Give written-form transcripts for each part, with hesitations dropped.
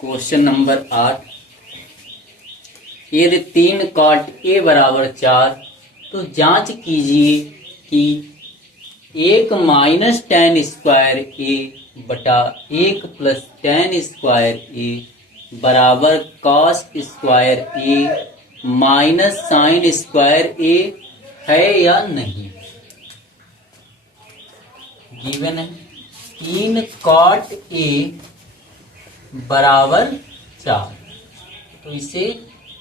Question number 8। यदि 3 cot a बराबर 4 तो जांच कीजिए कि 1 माइनस tan स्क्वायर ए बटा 1 प्लस tan स्क्वायर ए बराबर cos स्क्वायर ए माइनस साइन स्क्वायर ए है या नहीं। गिवन है 3 cot a बराबर 4, तो इसे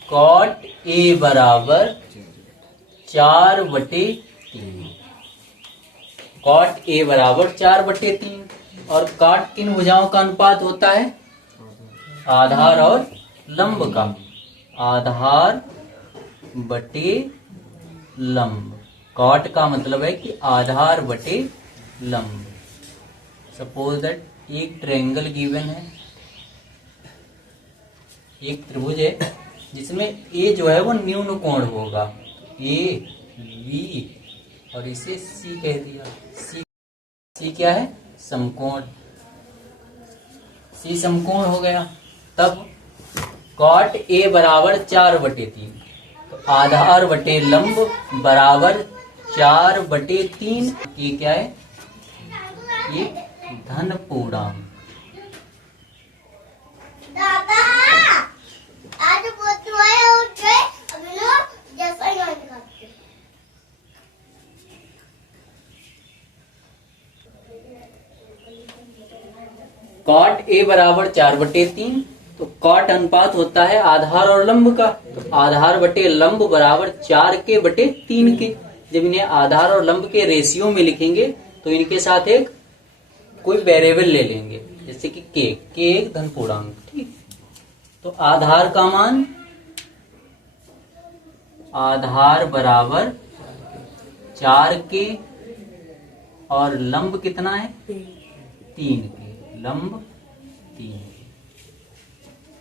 cot a बराबर 4/3, cot a बराबर 4/3। और cot किन भुजाओं का अनुपात होता है? आधार और लंब का। आधार बटे लंब। cot का मतलब है कि आधार बटे लंब। सपोज दैट एक ट्रायंगल गिवन है, एक त्रिभुज है जिसमें ए जो है वो न्यून कोण होगा, ए बी और इसे सी कह दिया। सी क्या है? समकोण। सी समकोण हो गया। तब cot ए बराबर 4/3, तो आधार बटे लंब बराबर 4/3। ये क्या है? ये धन पूर्णांक। cot a बराबर 4/3, तो cot अनुपात होता है आधार और लंब का। तो आधार बटे लंब बराबर 4/3 के। जब इन्हें आधार और लंब के रेशियो में लिखेंगे तो इनके साथ एक कोई वेरिएबल ले लेंगे, जैसे कि k एक धन पूर्णांक। ठीक, तो आधार का मान, आधार बराबर 4k और लंब कितना है? 3k। लंब 3k।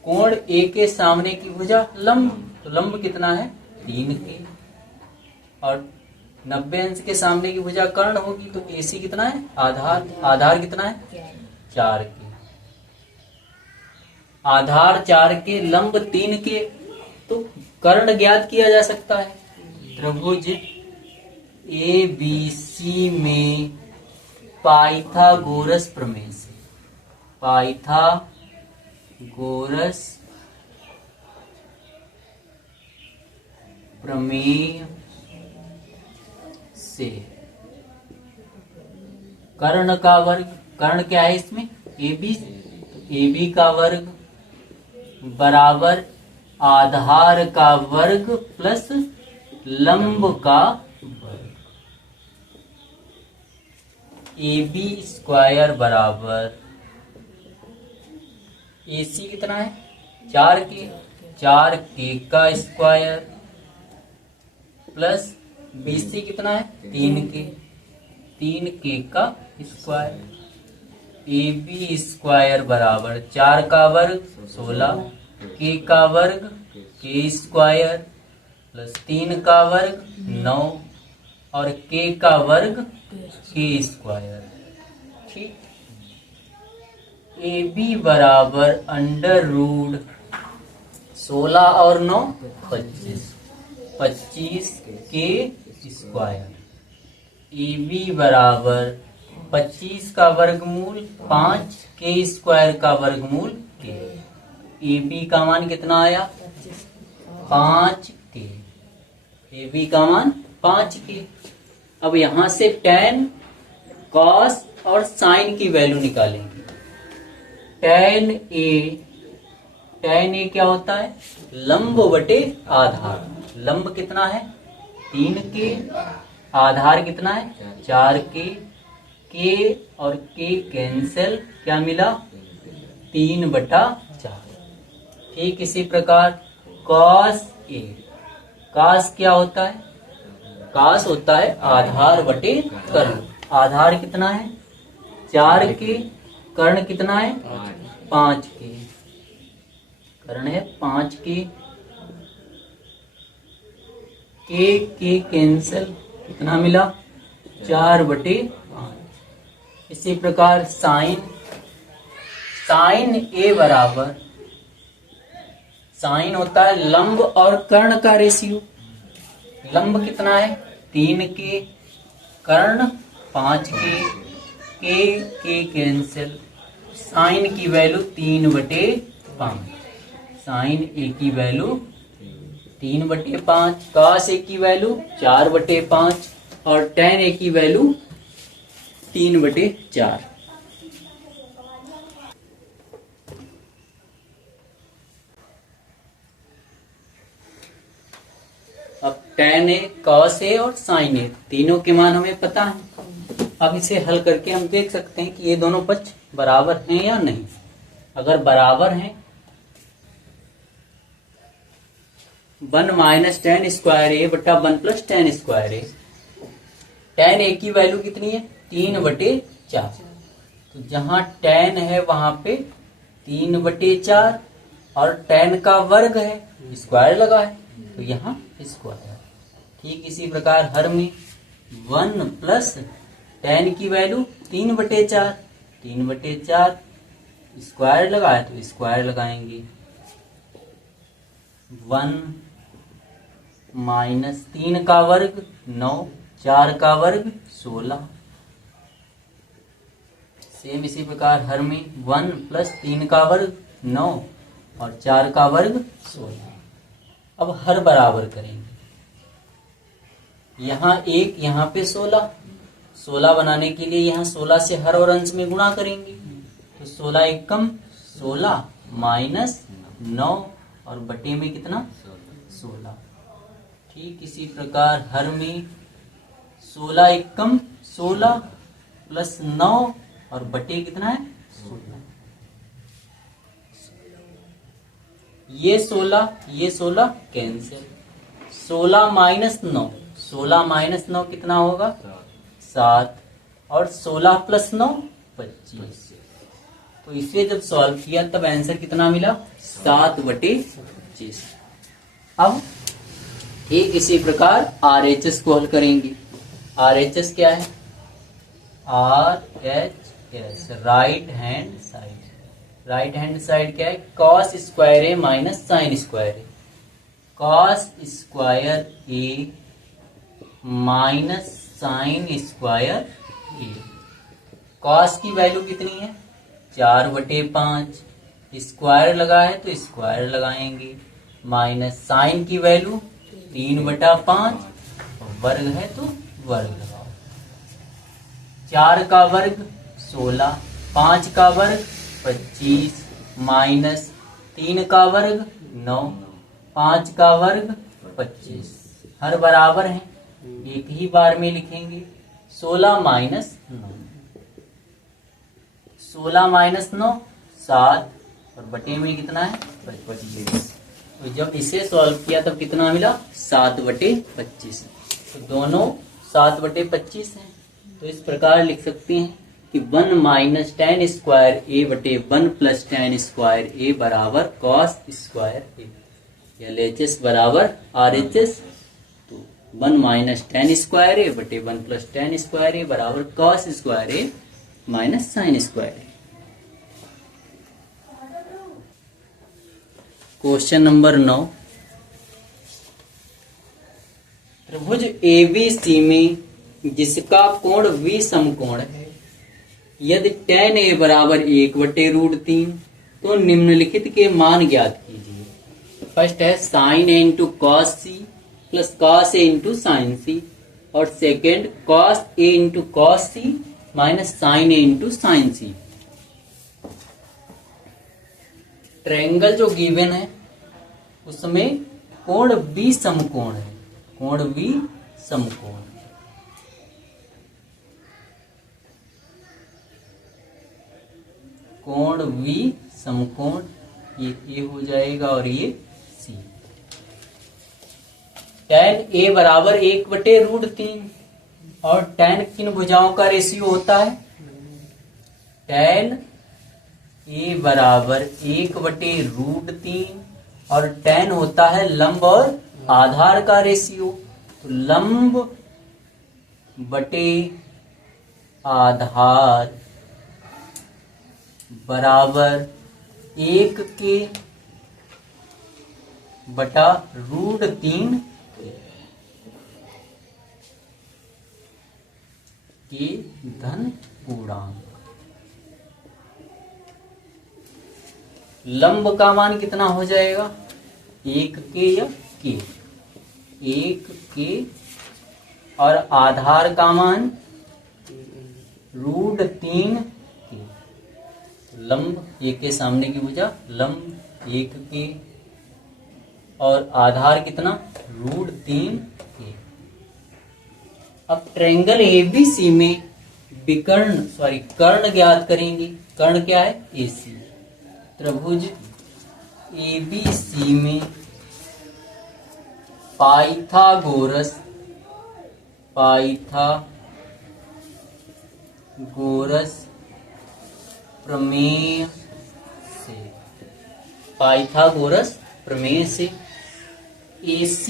कोण ए के सामने की भुजा लंब, तो लंब कितना है? 3k। और 90 अंश के सामने की भुजा कर्ण होगी, तो AC कितना है? आधार। आधार कितना है? 4k। आधार 4k, लंब 3k, तो कर्ण ज्ञात किया जा सकता है त्रिभुज ABC में पाइथागोरस प्रमेय से। पाइथागोरस प्रमेय से कर्ण का वर्ग, कर्ण क्या है इसमें? AB, AB का वर्ग बराबर आधार का वर्ग प्लस लंब का वर्ग। AB स्क्वायर बराबर AC कितना है? 4k, 4k का स्क्वायर प्लस BC कितना है? 3k, 3k का स्क्वायर। AB स्क्वायर बराबर 4 का वर्ग 16, k का वर्ग k स्क्वायर प्लस 3 का वर्ग 9 और k का वर्ग k स्क्वायर। ठीक, AB बराबर √ 16 और 9 25, 25 k स्क्वायर। AB बराबर 25 का वर्गमूल 5, k स्क्वायर का वर्गमूल k। AB का मान कितना आया? 5k। AB का मान 5k। अब यहां से tan, cos और sin की वैल्यू निकालेंगे। tan a क्या होता है? लंब बटे आधार। लंब कितना है? 3k। आधार कितना है? 4k। k और k कैंसिल, क्या मिला? 3/4। ठीक इसी प्रकार cos a, cos क्या होता है? cos होता है आधार बटे कर्ण। आधार कितना है? 4k। कर्ण कितना है? 5k। कर्ण है 5k। k कैंसिल, कितना मिला? 4/5। इसी प्रकार साइन, साइन ए बराबर साइन होता है लंब और कर्ण का रेशियो। लंब कितना है 3 के, कर्ण 5 के कैंसिल। साइन की वैल्यू 3/5, साइन ए की वैल्यू 3/5, कॉस ए की वैल्यू 4/5 और टेन ए की वैल्यू 3/4। अब टेन ए, कॉस ए और साइन ए तीनों के मान हमें पता है। अब इसे हल करके हम देख सकते हैं कि ये दोनों पक्ष बराबर हैं या नहीं। अगर बराबर हैं, 1 - tan स्क्वायर ए बटा 1 + tan स्क्वायर ए। tan ए की वैल्यू कितनी है 3/4, तो जहां tan है वहां पे 3/4 और tan का वर्ग है, स्क्वायर लगा है तो यहाँ स्क्वायर। ठीक इसी प्रकार हर में 1 + tan की वैल्यू 3/4, 3/4 स्क्वायर लगा है तो स्क्वायर लगाएंगे। 1 - 3 का वर्ग 9, 4 का वर्ग 16। सेम इसी प्रकार हर में 1 + 3 का वर्ग 9 और 4 का वर्ग 16। अब हर बराबर करेंगे, यहाँ 1, यहाँ पे 16, 16 बनाने के लिए यहाँ 16 से हर और अंश में गुणा करेंगे, तो 16 एकम 16 माइनस 9 और बटे में कितना 16। ठीक इसी प्रकार हर में 16 एकम 16 प्लस 9 और बटे कितना है 16। ये 16 कैंसिल। 16 माइनस 9, 16 माइनस 9 कितना होगा 7 और 16 प्लस 9 25। तो इसे जब सॉल्व किया तब आंसर कितना मिला 7/25। अब एक इसी प्रकार RHS को हल करेंगे। RHS क्या है RHS right hand side. Right hand side क्या है कॉस स्क्वायर ए माइनस साइन स्क्वायर ए। कॉस स्क्वायर ए माइनस साइन स्क्वायर ए। कॉस की वैल्यू कितनी है 4/5, स्क्वायर लगा है तो स्क्वायर लगाएंगे, माइनस साइन की वैल्यू 3/5, वर्ग है तो वर्ग लगाओ। 4 का वर्ग 16, 5 का वर्ग 25 माइनस 3 का वर्ग 9, 5 का वर्ग 25। हर बराबर है, एक ही बार में लिखेंगे। 16 माइनस 9, 16 माइनस 9 7 और बटे में कितना है 25। तो जब इसे सॉल्व किया तब कितना मिला 7/25। तो दोनों 7/25 हैं। तो इस प्रकार लिख सकते हैं कि 1 माइनस tan स्क्वायर ए बटे 1 प्लस tan स्क्वायर ए बराबर कॉस स्क्वायर ए। LHS बराबर RHS। तो 1 माइनस tan स्क्वायर ए बटे 1 प्लस tan स्क्वायर ए बराबर कॉस स्क्वायर ए माइनस साइन स्क्वायर ए। क्वेश्चन नंबर 9, त्रिभुज ABC में जिसका कोण V समकोण है, यदि tan A बराबर 1/√3 तो निम्नलिखित के मान ज्ञात कीजिए। फर्स्ट है sine A into cos C plus cos A into sine C, और second cos A into cos C minus sine A into sine C। Triangle जो गिवन है उसमें कोण V समकोण है, कोण V समकोण। कोण V समकोण, ये A हो जाएगा और ये C। tan A बराबर 1/√3 और tan किन भुजाओं का रेशियो होता है tan A बराबर 1/√3 और tan होता है लंब और आधार का रेशियो। तो लंब बटे आधार बराबर 1 के बटा रूट 3 के धन पूर्णांक। लंब का मान कितना हो जाएगा? 1 के या के, 1 के, और आधार का मान रूट 3 के। लंब 1 के सामने की भुजा, लंब 1 के, और आधार कितना? रूट 3 के। अब ट्रायंगल एबीसी में विकर्ण कर्ण ज्ञात करेंगे। कर्ण क्या है? एसी। त्रिभुज एबीसी में पाइथागोरस प्रमेय से, पाइथागोरस प्रमेय से AC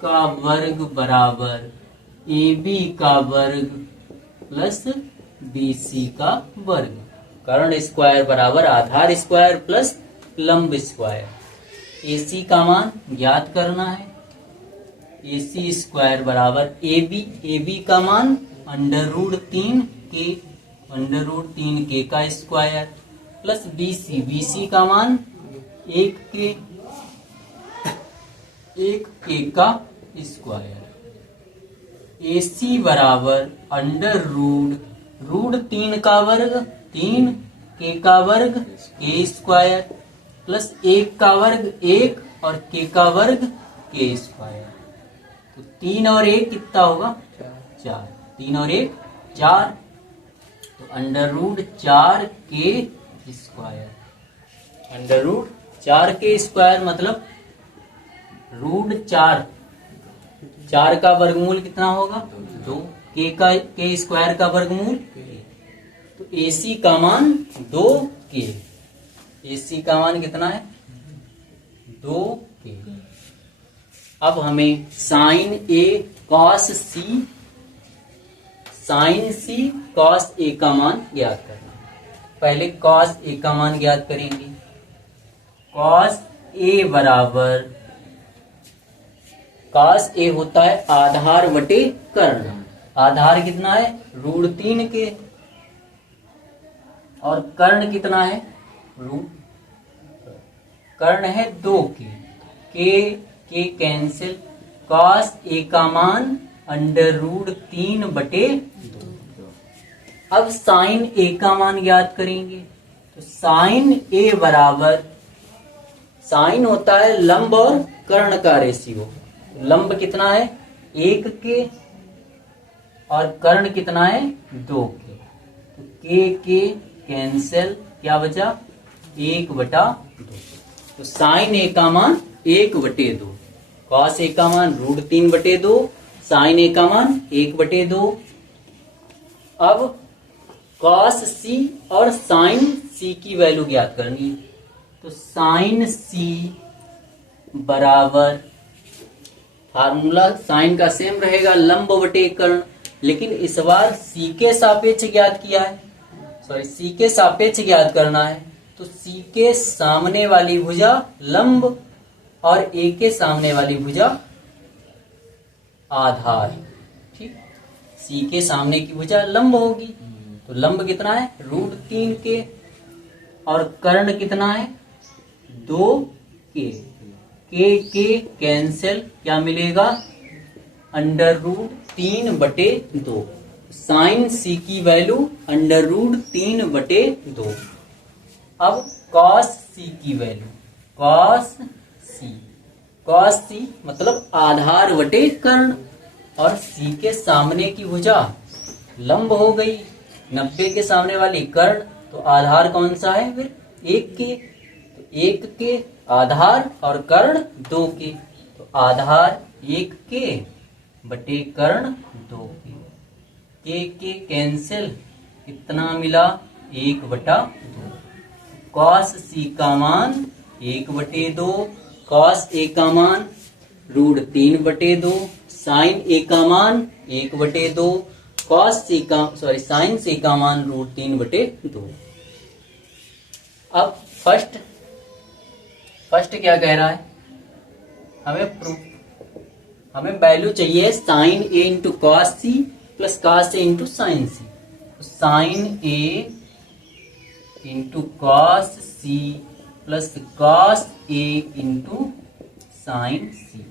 का वर्ग बराबर AB का वर्ग प्लस BC का वर्ग, कर्ण स्क्वायर बराबर आधार स्क्वायर प्लस लंब स्क्वायर। AC का मान ज्ञात करना है। AC स्क्वायर बराबर AB का मान अंडर रूट 3 के का स्क्वायर प्लस BC का मान 1 के का स्क्वायर। AC बराबर अंडर रूट 3 का वर्ग 3 के का वर्ग के स्क्वायर प्लस 1 का वर्ग 1 और के का वर्ग के स्क्वायर। तो 3 और 1 कितना होगा? 4। 3 और 1 4, तो अंडर रूट 4 के स्क्वायर। अंडर रूट 4 के स्क्वायर मतलब रूट 4 का वर्गमूल कितना होगा? 2। के स्क्वायर का वर्गमूल, तो AC का मान 2 के। AC का मान कितना है? 2 के। अब हमें sine A cos C cos A का मान ज्ञात करना है। पहले कॉस A का मान ज्ञात करेंगे। कॉस A बराबर, कॉस A होता है आधार बटे कर्ण। आधार कितना है? रूट 3 के, और कर्ण कितना है? कर्ण है 2 के कैंसिल। कॉस A का मान अंडर रूट 3 बटे 2। अब साइन A का मान ज्ञात करेंगे। तो साइन A बराबर, साइन होता है लंब और कर्ण का रेशियो। लंब कितना है? 1 के, और कर्ण कितना है? 2 के। तो के कैंसिल, क्या बचा? 1 बटा 2। तो साइन A का मान 1 बटे 2, कॉस A का मान रूट 3 बटे 2, साइन A का मान 1 बटे 2। अब कॉस C और साइन C की वैल्यू ज्ञात करनी है। तो साइन C बराबर, फार्मूला साइन का सेम रहेगा, लंब बटे कर्ण, लेकिन इस बार C के सापेक्ष ज्ञात किया है, C के सापेक्ष ज्ञात करना है। तो C के सामने वाली भुजा लंब और A के सामने वाली भुजा आधार। ठीक, C के सामने की भुजा लंब होगी, तो लंब कितना है? रूट 3 के, और कर्ण कितना है? 2 के। के कैंसिल, क्या मिलेगा? अंडर रूट 3 बटे 2। साइन C की वैल्यू अंडर रूट 3 बटे 2। अब कॉस C की वैल्यू, कॉस C मतलब आधार बटे कर्ण, और C के सामने की भुजा लंब हो गई, 90 के सामने वाली कर्ण, तो आधार कौन सा है फिर? 1 के। तो 1 के आधार और कर्ण 2 के, तो आधार 1 के बटे कर्ण 2 के कैंसिल, कितना मिला? 1 बटा 2। कॉस C का मान 1 बटे 2, कॉस A का मान रूट 3 बटे 2, साइन A का मान 1 बटे 2, साइन C का मान रूट 3 बटे 2। अब फर्स्ट क्या कह रहा है? हमें वैल्यू चाहिए sine A into cos C plus cos A into sine C. Sine A into cos C plus cos A into sine C.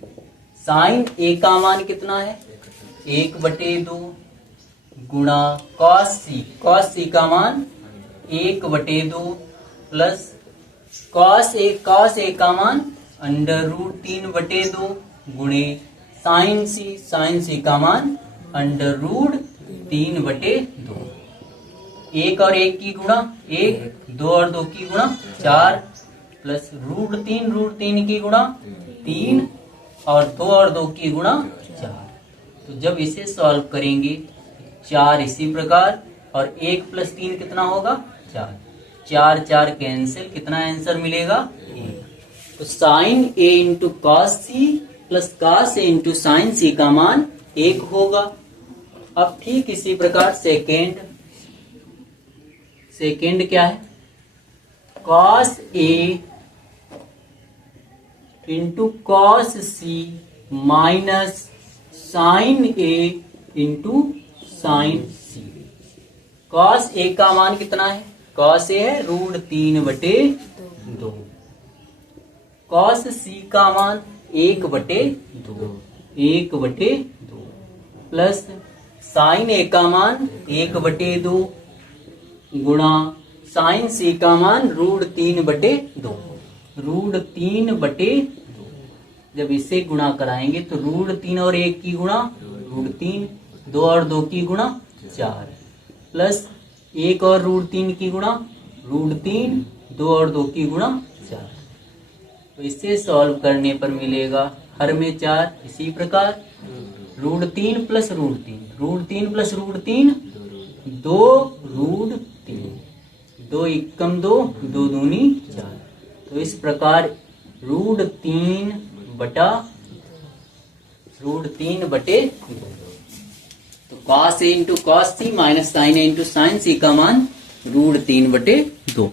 Sine A का मान कितना है 1/2 गुणा कॉस सी का मान 1/2 प्लस कॉस ए का मान √3/2 गुणे साइन सी का मान √3/2। 1 और 1 की गुणा 1, 2 और 2 की गुणा 4 प्लस √3 की गुणा 3 और 2 और 2 की गुणा 4। तो जब इसे सॉल्व करेंगे 4 इसी प्रकार और 1 + 3 कितना होगा 4, 4 4 कैंसिल, कितना आंसर मिलेगा 1। तो sine A into cos C plus cos A into sine C का मान 1 होगा। अब ठीक इसी प्रकार सेकेंड क्या है cos A into cos C minus sign A into sine C. Cos A का मान कितना है कॉस ए है √3/2। कॉस सी का मान 1/2 प्लस साइन ए का मान 1/2 गुणा साइन सी का मान √3/2। √3/2 जब इसे गुणा कराएंगे तो √3 और 1 की गुणा √3, 2 और 2 की गुणा 4 प्लस 1 और √3 की गुणा √3, 2 और 2 की गुणा 4। तो इसे सॉल्व करने पर मिलेगा हर में 4 इसी प्रकार √3 प्लस √3, √3 प्लस √3 2 √3, 2 एकम 2, 2 दूनी 4। तो इस प्रकार √3/2। तो cos A into cos C minus sign A into sine C का मान √3/2।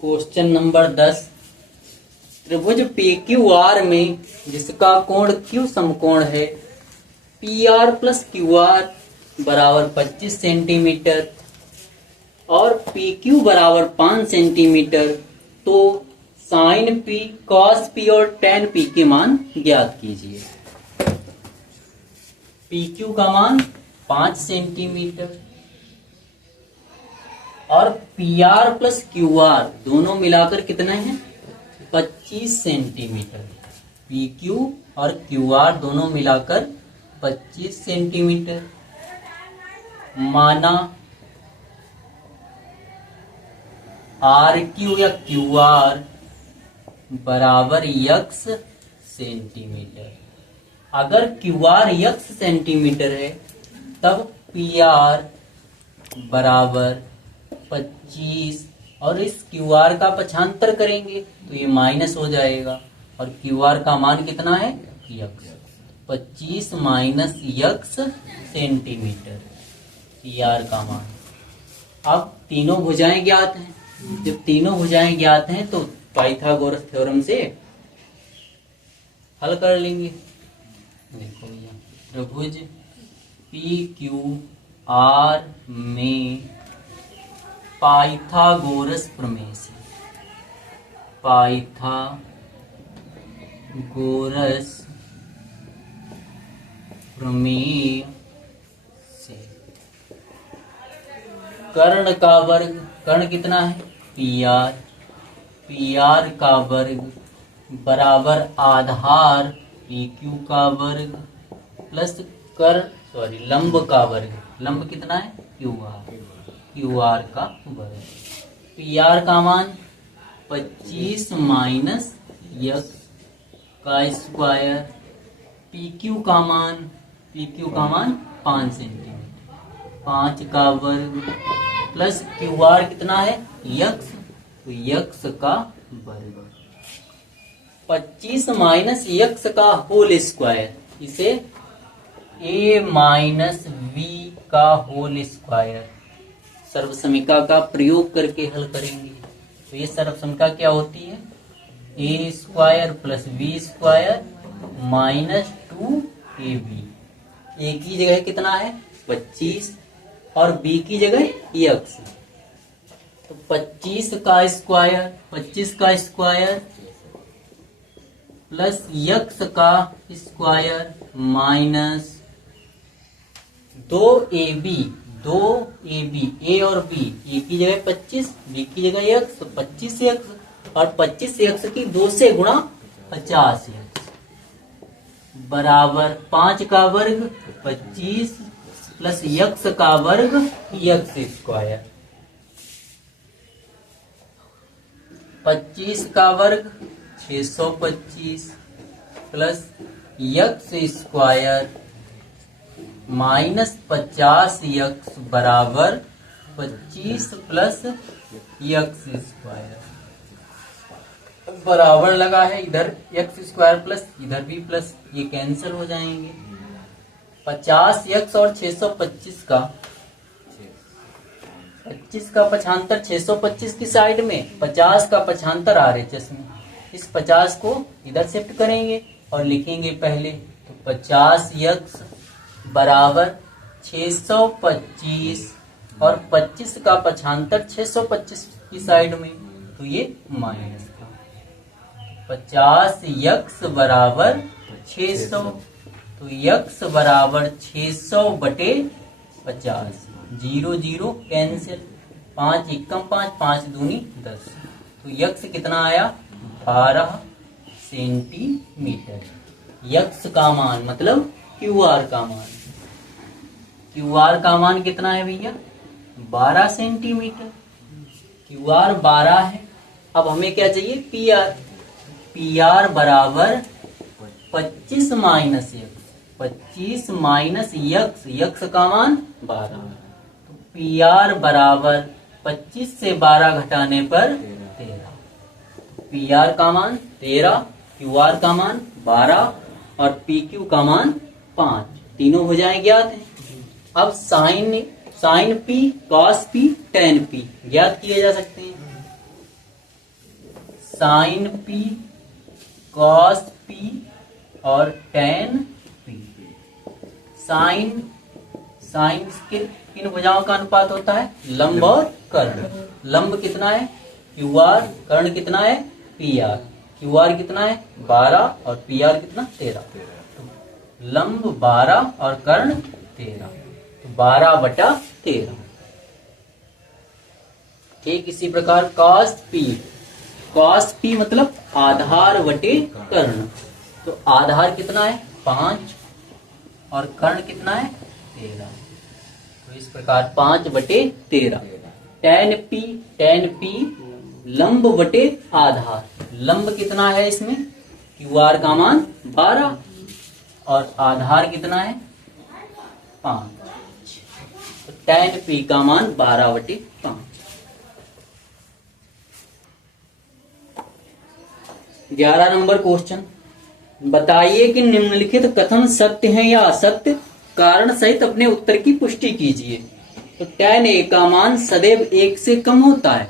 क्वेश्चन नंबर 10, त्रिभुज PQR में जिसका कोण Q समकोण है PR प्लस QR बराबर 25 सेंटीमीटर और PQ बराबर 5 सेंटीमीटर, तो साइन P, कॉस P और tan P के मान ज्ञात कीजिए। PQ का मान 5 सेंटीमीटर और PR प्लस QR दोनों मिलाकर कितने हैं 25 सेंटीमीटर। PQ और QR दोनों मिलाकर 25 सेंटीमीटर। माना RQ या QR बराबर x सेंटीमीटर। अगर QR x सेंटीमीटर है तब PR बराबर 25 और इस QR का पक्षांतर करेंगे तो ये माइनस हो जाएगा और QR का मान कितना है x। 25 minus x centimetre PR का मान। अब तीनों भुजाएं ज्ञात हैं। जब तीनों भुजाएं ज्ञात हैं तो पाइथागोरस थ्योरम से हल कर लेंगे। देखो भैया त्रिभुज PQR में पाइथागोरस प्रमेय से कर्ण का वर्ग, कर्ण कितना है PR का वर्ग बराबर आधार PQ का वर्ग प्लस लंब का वर्ग, लंब कितना है QR का वर्ग। PR का मान 25 माइनस x का स्क्वायर, PQ का मान 5 सेंटीमीटर, 5 का वर्ग प्लस QR कितना है x, तो x का वर्ग। 25 माइनस x का होल स्क्वायर, इसे a माइनस v का होल स्क्वायर सर्वसमीका का प्रयोग करके हल करेंगे। तो ये सर्वसंख्या क्या होती है, a square plus b square minus 2ab। A की जगह कितना है 25 और बी की जगह x, तो 25 का स्क्वायर प्लस x का स्क्वायर माइनस 2ab ए और बी, ए की जगह 25 बी की जगह x, तो 25x और 25x की 2 से गुणा 50x बराबर 5 का वर्ग 25 प्लस x का वर्ग x स्क्वायर, 25 का वर्ग 625 plus x square minus 50x बराबर 25 प्लस x स्क्वायर बराबर लगा है, इधर x स्क्वायर प्लस इधर भी प्लस, ये कैंसिल हो जाएंगे। 50x और 625 का 25 का पक्षांतर 625 की साइड में, 50 का पक्षांतर RHS में, इस 50 को इधर शिफ्ट करेंगे और लिखेंगे पहले, तो 50x बराबर 625 और 25 का पक्षांतर 625 की साइड में, तो ये माइनस का 50x बराबर 600, तो x बराबर 600 बटे 50, 0 0 कैंसिल, 5 एकम 5, 5 दूनी 10, तो x कितना आया 12 सेंटीमीटर। x का मान मतलब QR का मान, QR का मान कितना है भैया 12 सेंटीमीटर, QR 12 है। अब हमें क्या चाहिए PR बराबर 25 माइनस x, 25 माइनस x का मान 12, तो PR बराबर 25 से 12 घटाने पर 13, PR का मान 13, QR का मान 12 और PQ का मान 5, तीनों हो जाए ज्ञात हैं। अब sine P cos P tan P ज्ञात किए जा सकते हैं। साइन P कॉस P और tan P, साइन के किन भुजाओं का अनुपात होता है लंब और कर्ण। लंब कितना है QR, कर्ण कितना है PR, QR कितना है 12 और PR कितना 13, तो लंब 12 और कर्ण 13, तो 12 बटा 13। ठीक इसी प्रकार cos P मतलब आधार बटे कर्ण, तो आधार कितना है 5 और कर्ण कितना है 13, तो इस प्रकार 5 बटे 13। tan P लंब बटे आधार, लंब कितना है इसमें QR का मान 12 और आधार कितना है 5, तो tan P का मान 12 बटे 5। 11 नंबर क्वेश्चन, बताइए कि निम्नलिखित कथन सत्य हैं या असत्य, कारण सहित अपने उत्तर की पुष्टि कीजिए। तो tan A का मान सदैव 1 से कम होता है,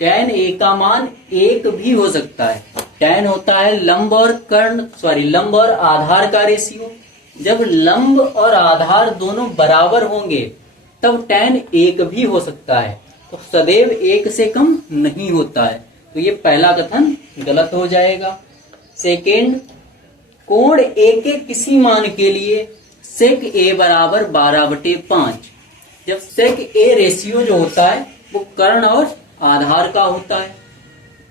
tan A का मान 1 भी हो सकता है। tan होता है लंब और आधार का रेशियो, जब लंब और आधार दोनों बराबर होंगे तब tan 1 भी हो सकता है, तो सदैव 1 से कम नहीं होता है, तो ये पहला कथन गलत हो जाएगा। सेकेंड, कोण A के किसी मान के लिए sec A बराबर 12/5, जब sec A रेशियो जो होता है वो कर्ण और आधार का होता है,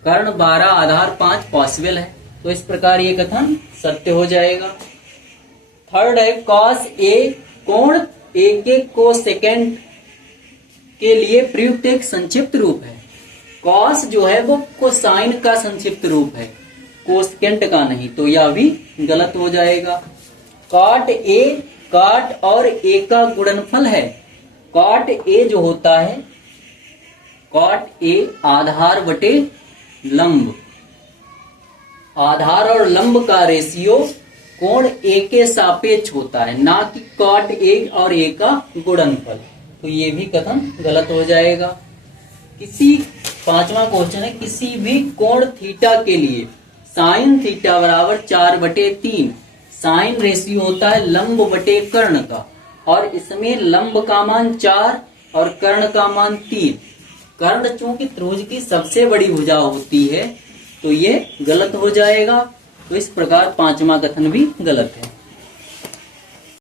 कर्ण 12 आधार 5 पॉसिबल है, तो इस प्रकार ये कथन सत्य हो जाएगा। थर्ड है cos A कोण A के कोसेकेंट के लिए प्रयुक्त एक संक्षिप्त रूप है। cos जो है वो कोसाइन का संक्षिप्त रूप है, कोसेकेंट का नहीं, तो यह भी गलत हो जाएगा। cot A cot और A का गुणनफल है, cot A जो होता है cot A आधार बटे लंब, आधार और लंब का रेशियो कोण A के सापेक्ष होता है, ना कि cot A और A का गुणनफल, तो ये भी कथन गलत हो जाएगा। किसी पांचवा क्वेश्चन है, किसी भी कोण थीटा के लिए साइन थीटा बराबर 4/3 साइन रेशियो होता है लंब बटे कर्ण का, और इसमें लंब का मान 4 और कर्ण का मान 3। कर्ण चूंकि त्रिभुज की सबसे बड़ी भुजा होती है तो ये गलत हो जाएगा। तो इस प्रकार पांचवा कथन भी गलत है।